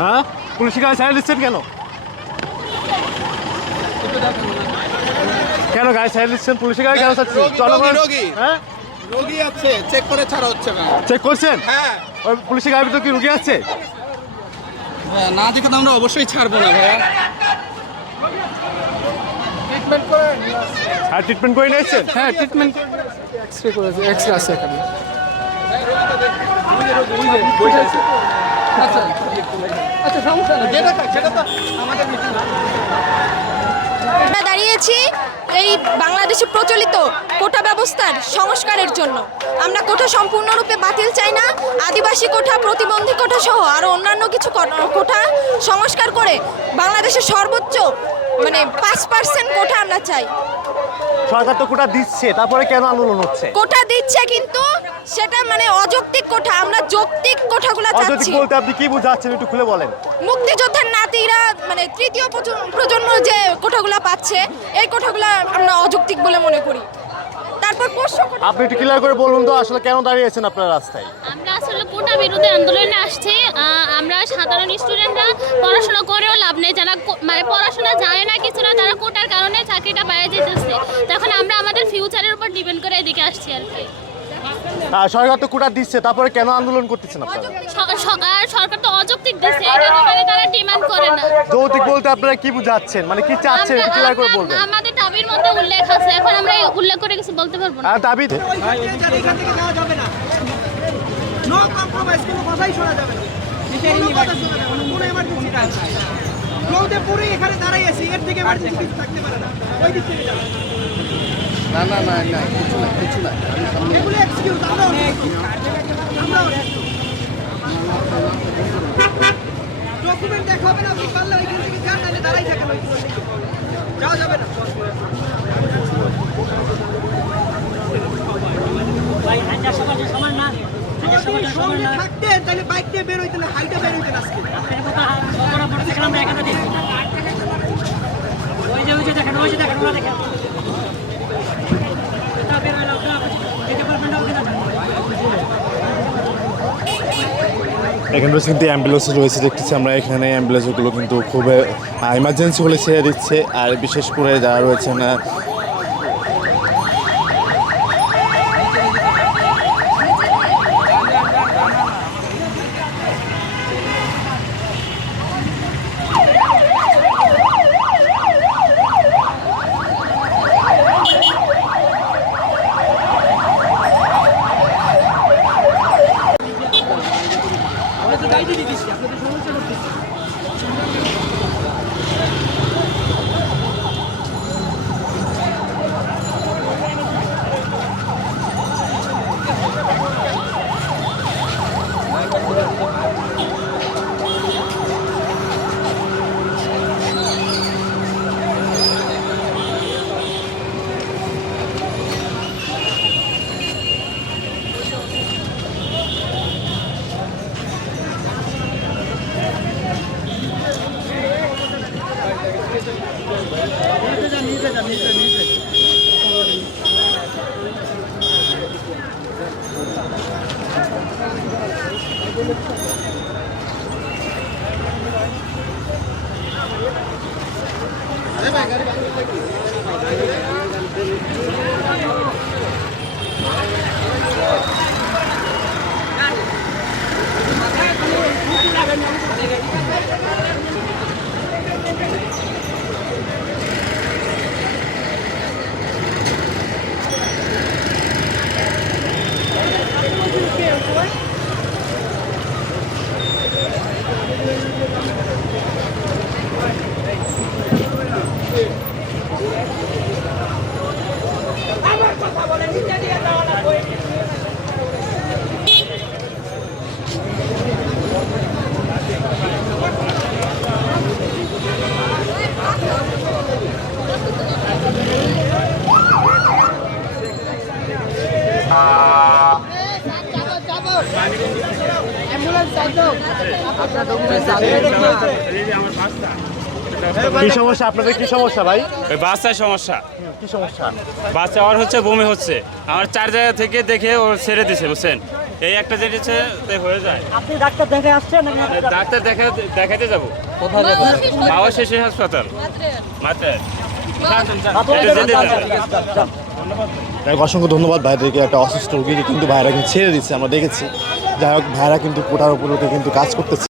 হ্যাঁ, পুলিশের গাড়ি সাইড দিচ্ছেন কেন? কেন গাড়ি সাইড দিচ্ছেন? পুলিশের গাড়ি কেন চাচ্ছেন? জনগণ হ্যাঁ রোগী আছে, চেক করে ছাড়া হচ্ছে না। চেক করছেন? হ্যাঁ, ওই পুলিশের গাড়ির ভিতরে কি রুগী আছে? না দেখে তো আমরা অবশ্যই ছাড়বো না ভাইয়া। আর ট্রিটমেন্ট করে নিয়েছেন? হ্যাঁ, ট্রিটমেন্ট এক্সরে করেছে, এক্সরে আছে এখানে। আচ্ছা সমস্যা নেই, যেটা তো আমাদের আমরা দাঁড়িয়েছি এই বাংলাদেশে প্রচলিত কোটা ব্যবস্থার সংস্কারের জন্য। আমরা কোটা সম্পূর্ণরূপে বাতিল চাই না, আদিবাসী কোটা, প্রতিবন্ধী কোটা সহ আরও অন্যান্য কিছু কোটা সংস্কার করে বাংলাদেশের সর্বোচ্চ 5% কোটা আমরা চাই। সরকার তো কোটা দিচ্ছে, তারপরে কেন আন্দোলন হচ্ছে? কোটা দিচ্ছে কিন্তু সেটা অযৌক্তিক কোটা, আমরা যৌক্তিক কোটাগুলো অযৌক্তিক চাচ্ছি। বলতে আপনি কি বোঝাচ্ছেন একটু খুলে বলেন। মুক্তিযোদ্ধার নাতিরা তৃতীয় প্রজন্ম যে কোটাগুলো পাচ্ছে, এই কোটাগুলো আমরা অযৌক্তিক বলে মনে করি। তারপর আপনি একটু ক্লিয়ার করে বলুন তো আসলে কেন দাঁড়িয়েছেন আপনারা রাস্তায়? আমরা আসলে কোটা বিরোধী আন্দোলনে আসছি। আমরা সাধারণ স্টুডেন্টরা পড়াশোনা করেও লাভ নেই, যারা পড়াশোনা জানে না কিছু না, তারা কোটার কারণে চাকরিটা পেয়ে যেতেছে। তখন আমরা আমাদের ফিউচারের উপর ডিপেন্ড করে এদিকে আসছি আর কি। সরকার তো কোটা দিচ্ছে, তারপরে কেন আন্দোলন করতেছেন আপনারা? সরকার তো অযৌক্তিক দিচ্ছে, এটা তো তারা ডিমান্ড করে না। যৌক্তিক বলতে আপনারা কি বোঝাচ্ছেন, কি চাচ্ছেন একটু ক্লিয়ার করে বলবেন। আমাদের দাবির মধ্যে উল্লেখ আছে, এখন আমরা উল্লেখ করে কিছু বলতে পারবো না। দাবি নো কম্প্রোমাইজ, কোনো কথাই শোনা যাবে না, কোনো কথা শোনা যাবে না, কোনো এমার্জেন্সি কাজ নাই। ক্লোদে পুরো এখানে দাঁড়াই আছে, এর থেকে এমার্জেন্সি কিছু থাকতে পারে না, ওই দিক থেকে যাবে। না কিছু না এগুলো এক্সকিউজ, আমরাও ডকুমেন্ট দেখাবে না, আপনি পারলে ওইখান থেকে যান, নাহলে দাঁড়াই থাকেন, ওই যাওয়া যাবে না। সঙ্গে থাকতে তাহলে বাইক দিয়ে বের হইতে না, হাইটে বের হইতেন আজকে। এখানে কিন্তু অ্যাম্বুলেন্স রয়েছে, দেখতেছি আমরা এখানে অ্যাম্বুলেন্সগুলো কিন্তু খুব ইমার্জেন্সি হলে ছেড়ে দিচ্ছে। আর বিশেষ করে যারা রয়েছে না কি সমস্যা আপনাদের? কি সমস্যা ভাই? ওই বাচ্চার সমস্যা। কি সমস্যা? বাচ্চা ওর হচ্ছে বমি হচ্ছে, আমার 4 জায়গা থেকে দেখে ওর ছেড়ে দিছে, বুঝছেন? এই একটা জিনিসে হয়ে যায়। আপনি ডাক্তার দেখে আসছেন নাকি ডাক্তার দেখাতে যাব। কোথায় যাব? মাওয়া শিশু হাসপাতাল মাত্র। অসংখ্য ধন্যবাদ ভাইদেরকে, একটা অসুস্থ রোগীকে কিন্তু ভাইরা কিন্তু ছেড়ে দিচ্ছে, আমরা দেখেছি। যাই হোক, ভাইরা কিন্তু কোটার উপর কিন্তু কাজ করতেছে।